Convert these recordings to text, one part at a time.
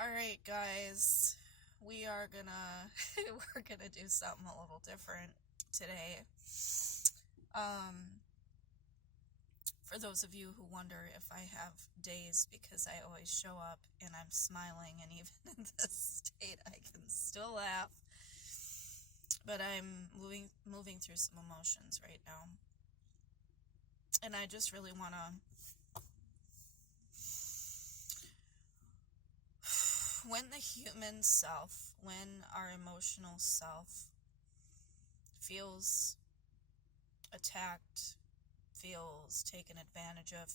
Alright, guys, we are gonna we're gonna do something a little different today. For those of you who wonder if I have days, because I always show up and I'm smiling, and even in this state I can still laugh. But I'm moving through some emotions right now. And I just really wanna when the human self, when our emotional self feels attacked, feels taken advantage of,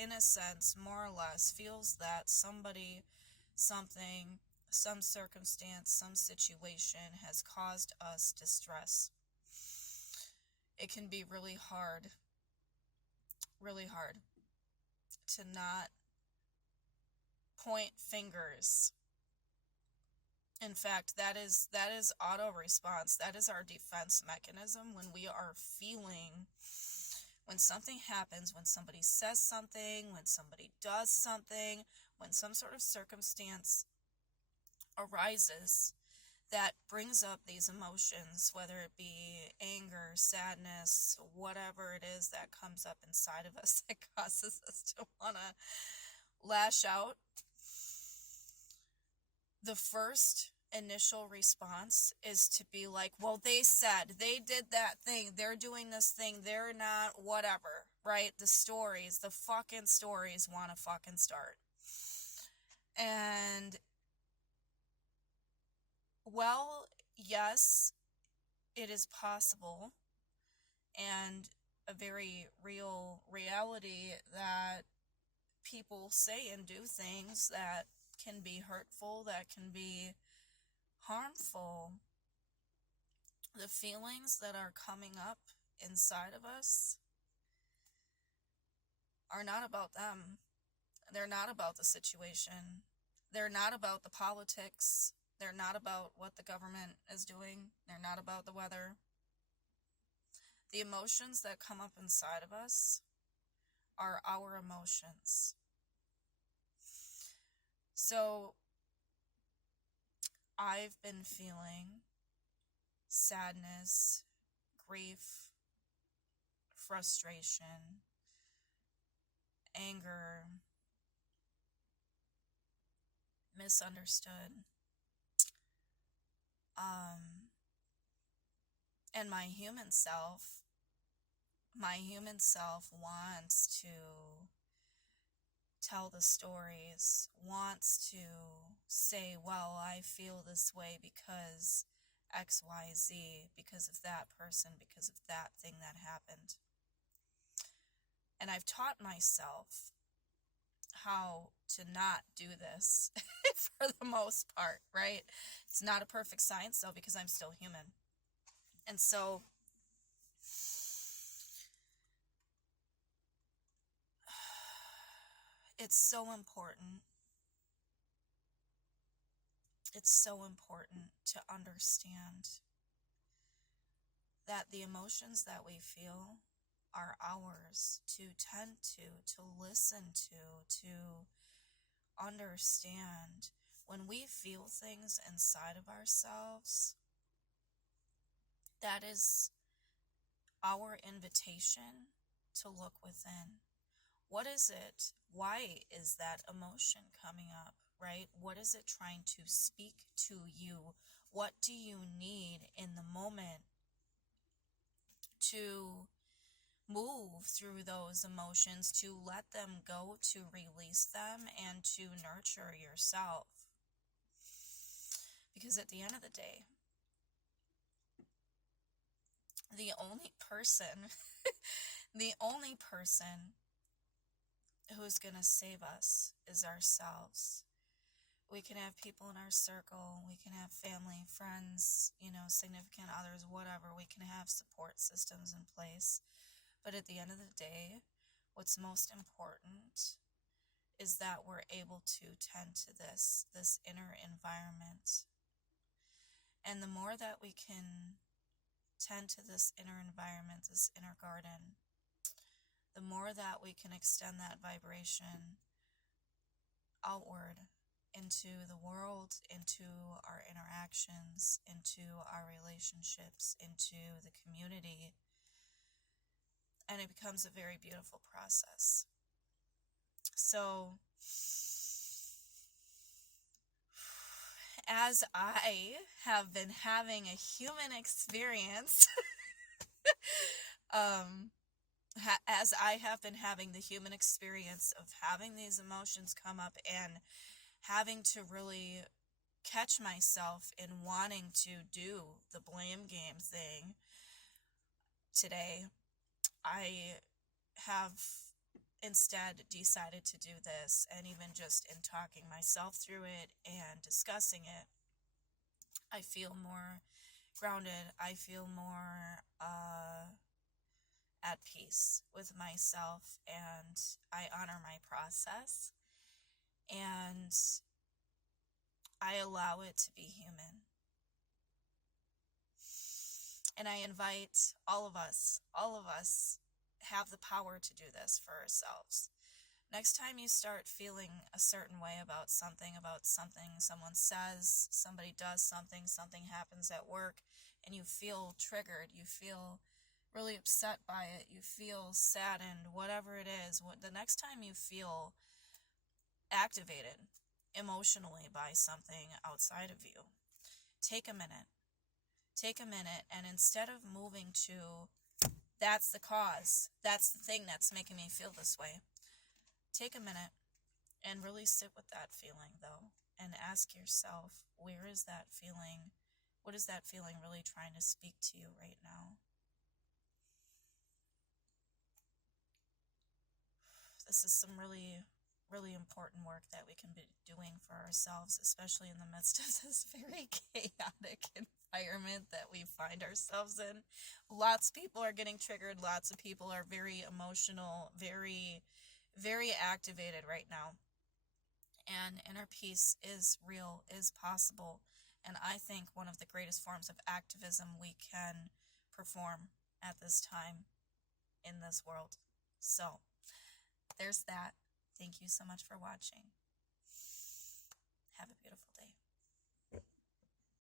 in a sense, more or less, feels that somebody, something, some circumstance, some situation has caused us distress. It can be really hard to not point fingers. In fact, that is auto response. That is our defense mechanism when we are feeling, when something happens, when somebody says something, when somebody does something, when some sort of circumstance arises that brings up these emotions, whether it be anger, sadness, whatever it is that comes up inside of us that causes us to want to lash out. The first initial response is to be like, well, they said, they did that thing, they're doing this thing, they're not, whatever, right? The fucking stories want to fucking start. And, well, yes, it is possible, and a very real reality, that people say and do things that can be hurtful, that can be harmful. The feelings that are coming up inside of us are not about them. They're not about the situation. They're not about the politics. They're not about what the government is doing. They're not about the weather. The emotions that come up inside of us are our emotions. So, I've been feeling sadness, grief, frustration, anger, misunderstood. And my human self wants to tell the stories, wants to say, well, I feel this way because X, Y, Z, because of that person, because of that thing that happened. And I've taught myself how to not do this for the most part, right? It's not a perfect science, though, because I'm still human. And so it's so important. It's so important to understand that the emotions that we feel are ours to tend to listen to understand. When we feel things inside of ourselves, that is our invitation to look within. What is it? Why is that emotion coming up, right? What is it trying to speak to you? What do you need in the moment to move through those emotions, to let them go, to release them, and to nurture yourself? Because at the end of the day, the only person who's going to save us is ourselves. We can have people in our circle, we can have family, friends, significant others, whatever. We can have support systems in place. But at the end of the day, what's most important is that we're able to tend to this inner environment. And the more that we can tend to this inner environment, this inner garden, the more that we can extend that vibration outward into the world, into our interactions, into our relationships, into the community. And it becomes a very beautiful process. So, as I have been having a human experience, as I have been having the human experience of having these emotions come up and having to really catch myself in wanting to do the blame game thing today, I have instead decided to do this, and even just in talking myself through it and discussing it, I feel more grounded. I feel more at peace with myself, and I honor my process, and I allow it to be human. And I invite all of us have the power to do this for ourselves. Next time you start feeling a certain way about something someone says, somebody does something happens at work, and you feel triggered, you feel really upset by it, you feel saddened, whatever it is, the next time you feel activated emotionally by something outside of you, take a minute, and instead of moving to, that's the cause, that's the thing that's making me feel this way, take a minute and really sit with that feeling, though, and ask yourself, where is that feeling? What is that feeling really trying to speak to you right now? This is some really, really important work that we can be doing for ourselves, especially in the midst of this very chaotic environment that we find ourselves in. Lots of people are getting triggered. Lots of people are very emotional, very, very activated right now. And inner peace is real, is possible. And I think one of the greatest forms of activism we can perform at this time in this world. So, there's that. Thank you so much for watching. Have a beautiful